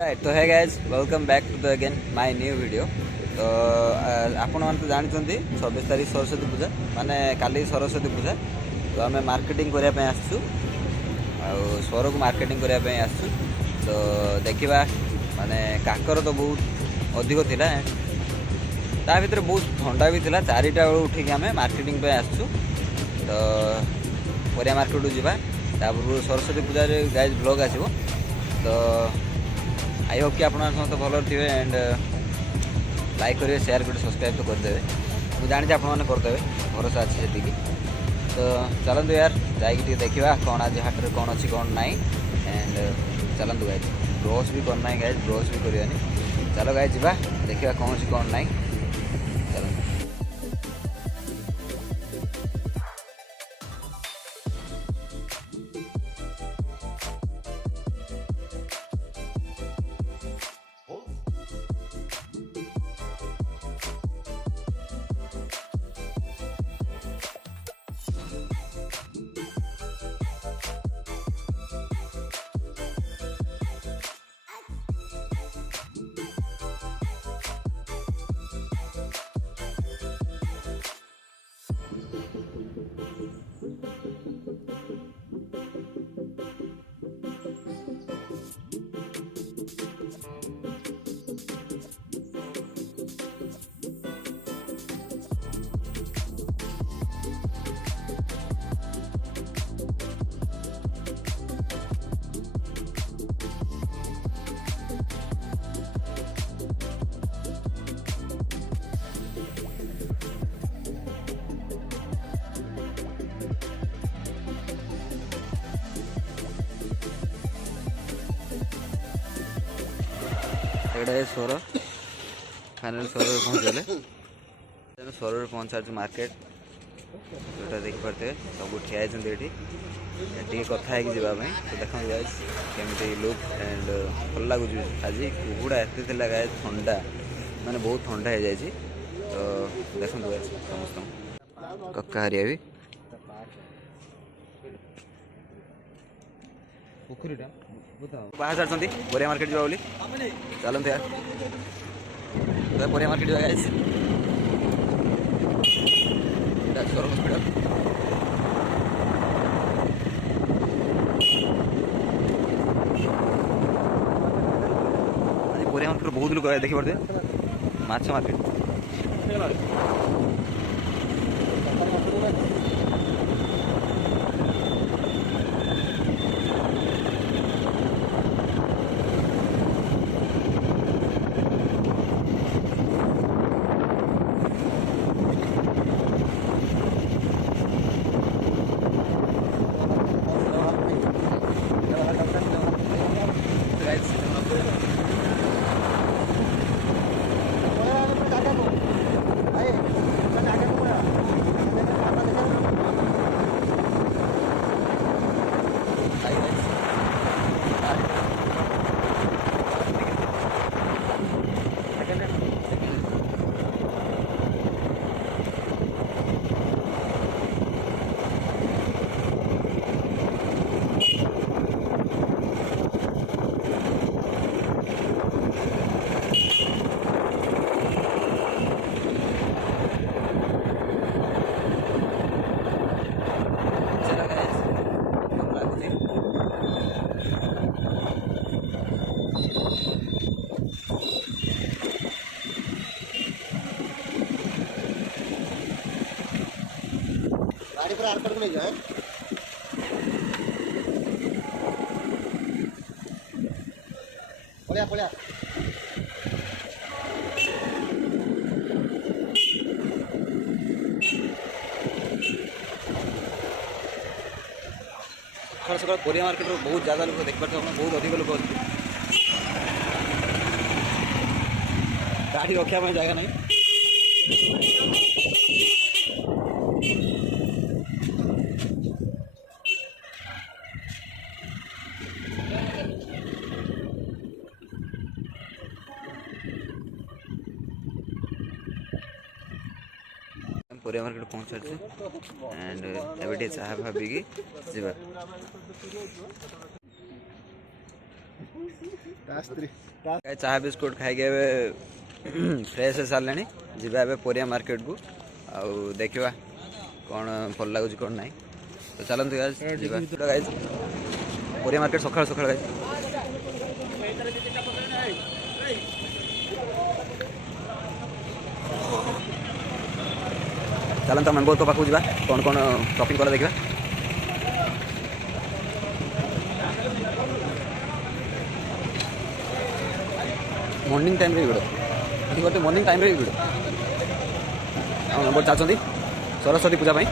Right, तो है guys welcome back to the again my new video. तो आपण मैंने तो जानते 26 तारीख सरस्वती पूजा माने काली सरस्वती पूजा। तो आम मार्केटिंग करने आसचु स्वर को मार्केटिंग करने आसचु। तो देखा माने काकर तो बहुत अधिक थिला ता भीतर बहुत ठंडा भी थिला। 4टा बेलू उठिक आम मार्केटिंग आसचु। तो परिया मार्केट को जावा तापर सरस्वती पूजा गाइज ब्लॉग आसो। तो आई होप कि आप समस्त भल थे एंड लाइक करेंगे शेयर करेंगे सब्सक्राइब तो करदे। मुझे जानी आप करदे भरोसा अच्छे से। तो चलतु यार जाकि देखा कौन आज हाट में कौन अच्छी कौन ना एंड चलतु गाइज ब्रश भी करना गाइज ब्रश भी करवानी। चलो गाइज जा देखा कौन अच्छी कौन ना चलते। एटा है स्वर फाइनल स्वर पहुँचले स्वर पहुँचा मार्केट जोटा देखिपे सब ठिया ये कथा है जावाई। तो देखो गाइज केमी लुक एंड भल लगुच आज कुकुड़ा एत गाइज ठंडा माने बहुत ठंडा हो जाए। तो देखो गाइज समस्त कक्का हरिया भी बाहर छाड़ी परिया मार्केट जावा बोली चलते यार परिया मार्केट जावा गाइज स्वर हॉस्पिटल। परिया मार्केट बहुत लोग देखी पड़ते माछ मार्केट गाड़ी पर आर कर नहीं जाए पड़िया पड़िया सकाल सकाल परिया मार्केट बहुत ज़्यादा लोग देख पाते बहुत अधिक लोग गाड़ी रखा जगह नहीं। परिया मार्केट पहुँचा एंड एवं चाह भाविकी जा। चाह बिस्कुट खाई फ्रेश हो सारे जीवा परिया मार्केट को आउ देखा कौन भल लगुच कौन ना तो चलते गाइज परिया मार्केट सकाल सकाल गाइज चलते मेम्बर को पाखु जा कौन कौन शॉपिंग कला देखा मॉर्निंग टाइम रे भिड़ गोटे मॉर्निंग टाइम रे भिड़ मेम्बर चाहते सरस्वती पूजा पाई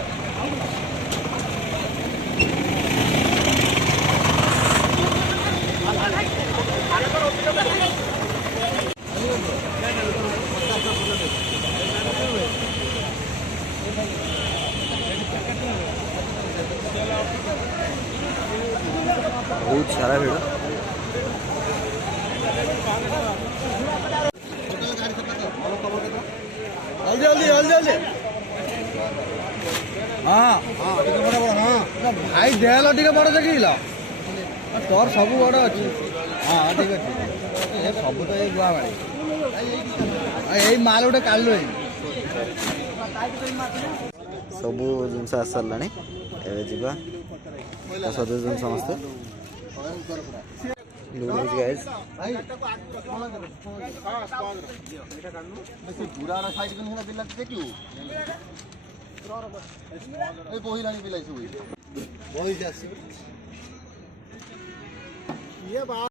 बहुत सारा भिड़ हाँ भाई देहल टे बड़ जगिल तोर सब बड़ अच्छी हाँ ठीक अच्छे सब तो ये गुआ बाड़ी यही माल गोटे कालु सब जिनस आस सारा एवं सज समस्ते बही